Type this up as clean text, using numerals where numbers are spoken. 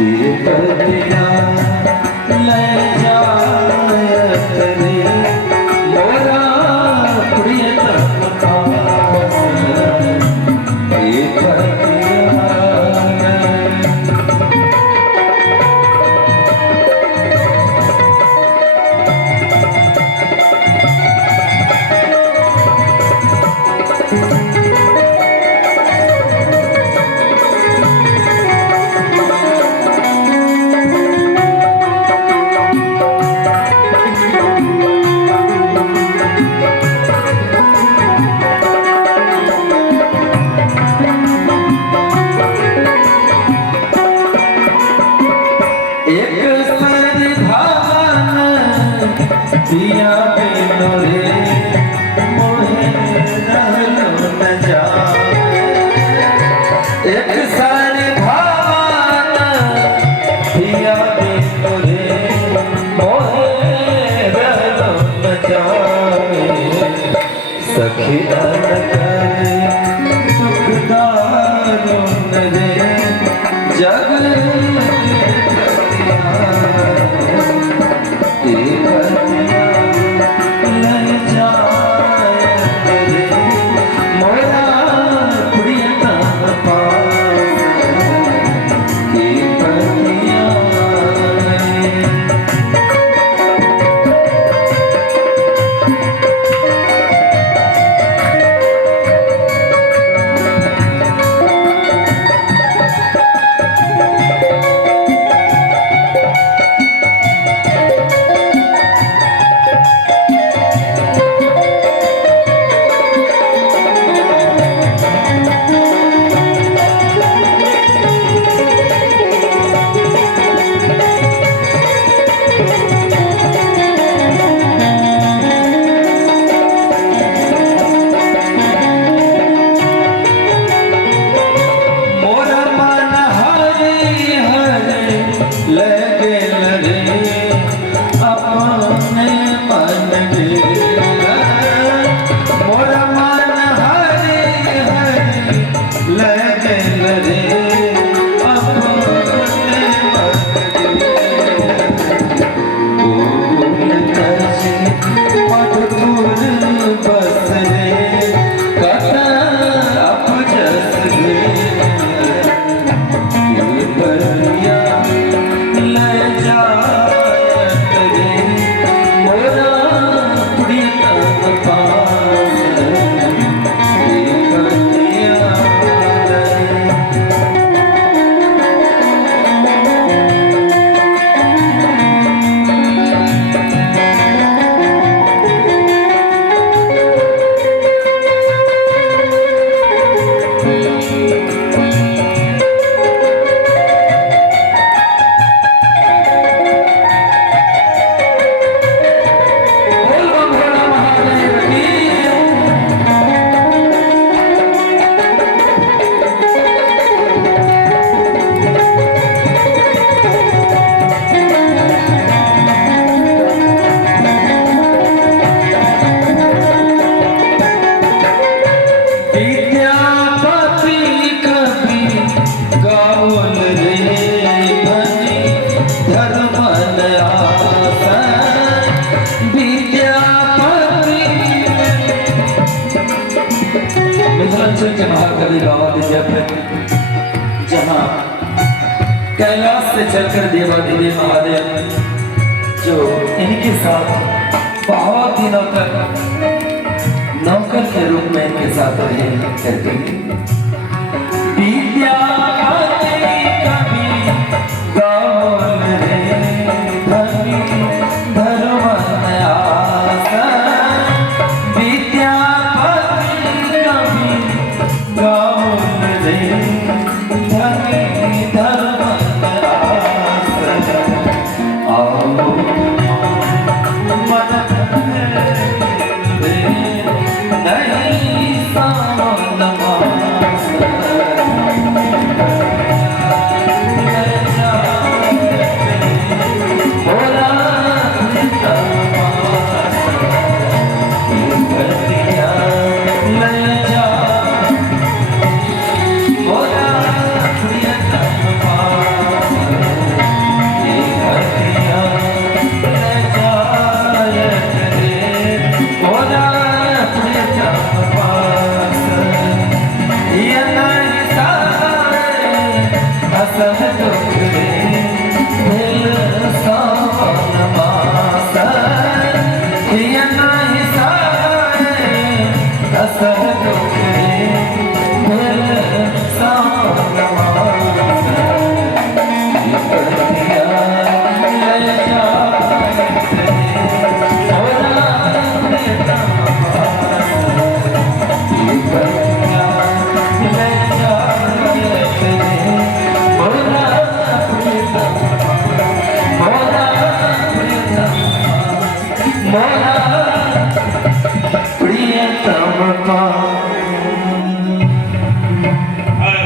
पतिया ले जायत रे मोरा प्रियतम पास के पतिया दिया बिनु रे मोहे रहलो न जाए एक सारी भावना दिया बिनु रे मोहे रहलो न जाए सखी न करे सुखदारो न रे जग मिथिलांचल के महाकवि बाबा विद्यापति जहाँ कैलाश से चलकर देवादिदेव महादेव जो इनके साथ बहुत दिनों तक नौकर के रूप में इनके साथ रहे करते नहीं सावन मास असह दुख रे दिल सावन मास ये नहीं साए असह दुख रे दिल सावन मास ये पड़तिया ले जा प्रियतम